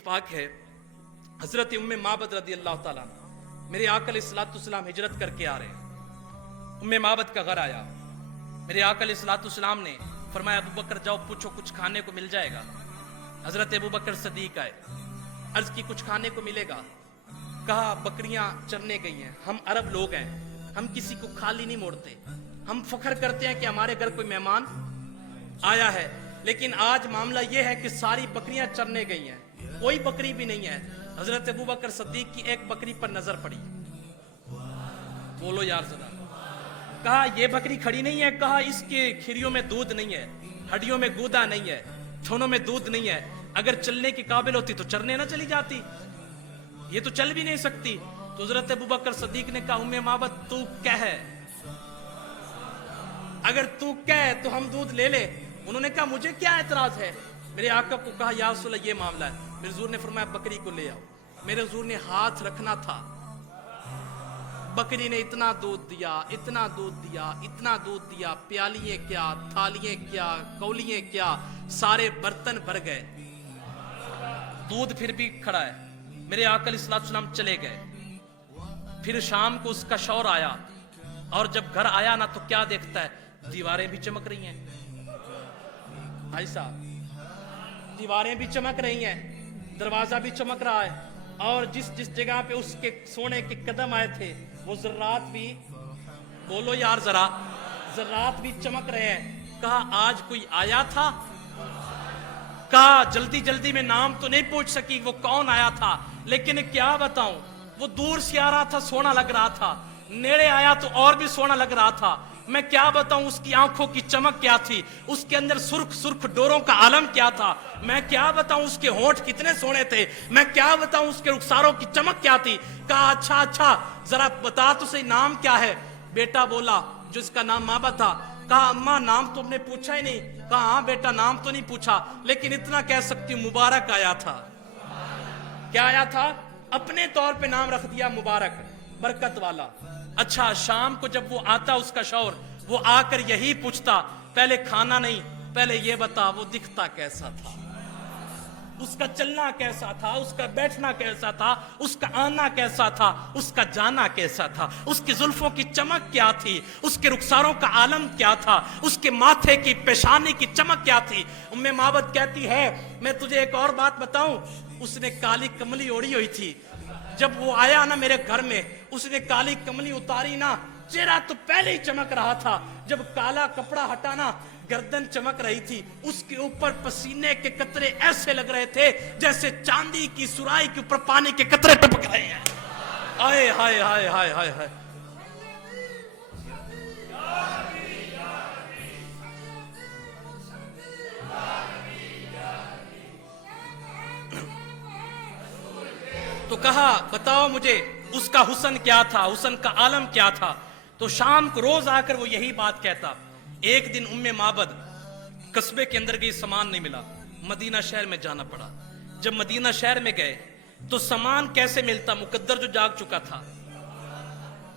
पाक है हजरत उम्मे माबद रदी अल्लाह ताला मेरे आका अलैहिस्सलाम हिजरत करके आ रहे हैं। उम्मे माबद का घर आया, मेरे आका अलैहिस्सलाम ने फरमाया अबू बकर जाओ पूछो कुछ खाने को मिल जाएगा। हजरत अबू बकर सदीक आए, अर्ज की कुछ खाने को मिलेगा। कहा बकरियां चरने गई हैं, हम अरब लोग हैं, हम किसी को खाली नहीं मोड़ते, हम फख्र करते हैं कि हमारे घर कोई मेहमान आया है। लेकिन आज मामला यह है कि सारी बकरियां चरने गई हैं, कोई बकरी भी नहीं है। हजरत अबू बकर सद्दीक की एक बकरी पर नजर पड़ी, बोलो यार जरा। कहा ये बकरी खड़ी नहीं है, कहा इसके खिरियों में दूध नहीं है, हड्डियों में गूदा नहीं है, थोनों में दूध नहीं है, अगर चलने के काबिल होती तो चरने ना चली जाती, ये तो चल भी नहीं सकती। तो हजरत अबू बकर सद्दीक ने कहा उम्मे माबद तू कह, अगर तू कह तो हम दूध ले ले। उन्होंने कहा मुझे क्या एतराज है। मेरे आका को कहा या रसूल अल्लाह ये मामला है। मेरे हुजूर ने फरमाया बकरी को ले आओ। मेरे हुजूर ने हाथ रखना था, बकरी ने इतना दूध दिया, इतना दूध दिया, इतना दूध दिया, प्यालियां क्या, थालियां क्या, कौलियां क्या, सारे बर्तन भर गए, दूध फिर भी खड़ा है। मेरे आका अलैहिस्सलाम चले गए। फिर शाम को उसका शौहर आया और जब घर आया ना तो क्या देखता है, दीवारें भी चमक रही हैं। भाई साहब दीवारें भी चमक रही हैं, दरवाजा भी चमक रहा है, और जिस जिस जगह पे उसके सोने के कदम आए थे वो जर्रात भी, बोलो यार जरा, जर्रात भी चमक रहे हैं। कहा आज कोई आया था? कहा जल्दी जल्दी में नाम तो नहीं पूछ सकी वो कौन आया था, लेकिन क्या बताऊं वो दूर से आ रहा था, सोना लग रहा था, नेड़े आया तो और भी सोना लग रहा था। मैं क्या बताऊं उसकी आंखों की चमक क्या थी, उसके अंदर सुर्ख सुर्ख डोरों का आलम क्या था, मैं क्या बताऊं उसके होंठ कितने सोने थे, मैं क्या बताऊं उसके रुखसारों की चमक क्या थी। कहा अच्छा अच्छा जरा बता तो सही नाम क्या है। बेटा बोला जिसका नाम माबद था। कहा अम्मा नाम तो हमने पूछा ही नहीं। कहा हाँ बेटा नाम तो नहीं पूछा, लेकिन इतना कह सकती हूं मुबारक आया था। क्या आया था? अपने तौर पे नाम रख दिया मुबारक, बरकत वाला। अच्छा शाम को जब वो आता उसका शौहर, वो आकर यही पूछता पहले खाना नहीं, पहले ये बता वो दिखता कैसा था, उसका चलना कैसा था, उसका बैठना कैसा था, उसका आना कैसा था, उसका जाना कैसा था, उसकी जुल्फों की चमक क्या थी, उसके रुखसारों का आलम क्या था, उसके माथे की पेशानी की चमक क्या थी। उम्मे माबद कहती है मैं तुझे एक और बात बताऊं, उसने काली कमली ओढ़ी हुई थी। जब वो आया ना मेरे घर में, उसने काली कमली उतारी ना, चेहरा तो पहले ही चमक रहा था, जब काला कपड़ा हटाना गर्दन चमक रही थी, उसके ऊपर पसीने के कतरे ऐसे लग रहे थे जैसे चांदी की सुराही के ऊपर पानी के कतरे टपक रहे हैं। हाय हाय हाय हाय हाय हाय। तो कहा बताओ मुझे उसका हुस्न क्या था, हुस्न का आलम क्या था। तो शाम को रोज आकर वो यही बात कहता। एक दिन उम्मे माबद कस्बे के अंदर गई, सामान नहीं मिला, मदीना शहर में जाना पड़ा। जब मदीना शहर में गए तो सामान कैसे मिलता, मुकद्दर जो जाग चुका था।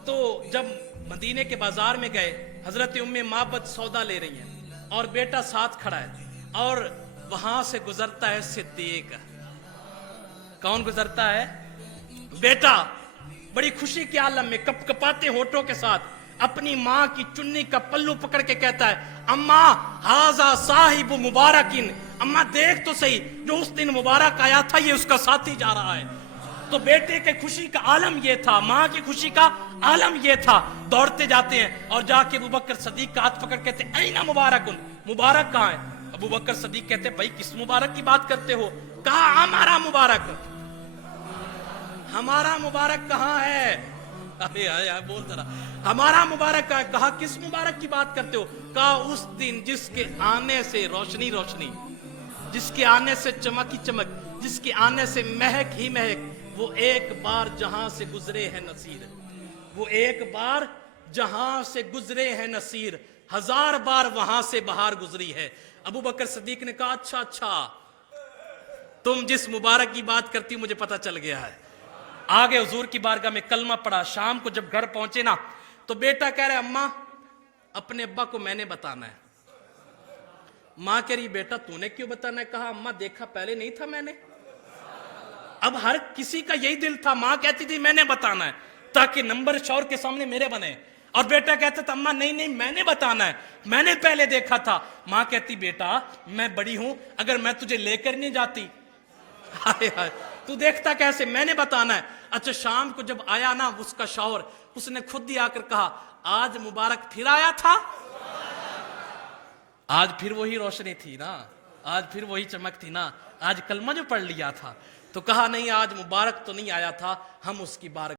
तो जब मदीने के बाजार में गए, हजरत उम्मे माबद सौदा ले रही हैं और बेटा साथ खड़ा है, और वहां से गुजरता है सिद्दीक। कौन गुजरता है? बेटा बड़ी खुशी के आलम में कपकपाते होठों के साथ अपनी मां की चुन्नी का पल्लू पकड़ के कहता है अम्मा हाजा साहिब मुबारकिन, अम्मा देख तो सही जो उस दिन मुबारक आया था ये उसका साथी जा रहा है। तो बेटे के खुशी का आलम ये था, मां की खुशी का आलम ये था। दौड़ते जाते हैं और जाके अबू बकर सदीक का हाथ पकड़ कहते ऐना मुबारकुन, मुबारक कहां है? अबू बकर सदीक कहते भाई किस मुबारक की बात करते हो? कहा हमारा मुबारक। हमारा मुबारक कहां है? अरे यार बोल जरा, हमारा मुबारक कहां? कहा किस मुबारक की बात करते हो? कहा उस दिन जिसके आने से रोशनी रोशनी, जिसके आने से चमक ही चमक, जिसके आने से महक ही महक, वो एक बार जहां से गुजरे हैं नसीर, वो एक बार जहां से गुजरे हैं नसीर, हजार बार वहां से बाहर गुजरी है। अबू बकर सदीक ने कहा अच्छा अच्छा तुम जिस मुबारक की बात करती मुझे पता चल गया है। आगे हुजूर की बारगाह में कलमा पड़ा। शाम को जब घर पहुंचे ना तो बेटा कह रहा है अम्मा अपने अब्बा को मैंने बताना है। मां कह रही बेटा तूने क्यों बताना है? कहा अम्मा देखा पहले नहीं था मैंने, अब हर किसी का यही दिल था, मां कहती थी मैंने बताना है ताकि नंबर शौहर के सामने मेरे बने, और बेटा कहता था अम्मा नहीं नहीं मैंने बताना है, मैंने पहले देखा था। मां कहती बेटा मैं बड़ी हूं, अगर मैं तुझे लेकर नहीं जाती, हाय हाय तू देखता कैसे, मैंने बताना है। अच्छा शाम को जब आया ना उसका शौहर, उसने खुद ही आकर कहा आज मुबारक फिर आया था, आज फिर वही रोशनी थी ना, आज फिर वही चमक थी ना, आज कलमा जो पढ़ लिया था। तो कहा नहीं आज मुबारक तो नहीं आया था, हम उसकी बारगाह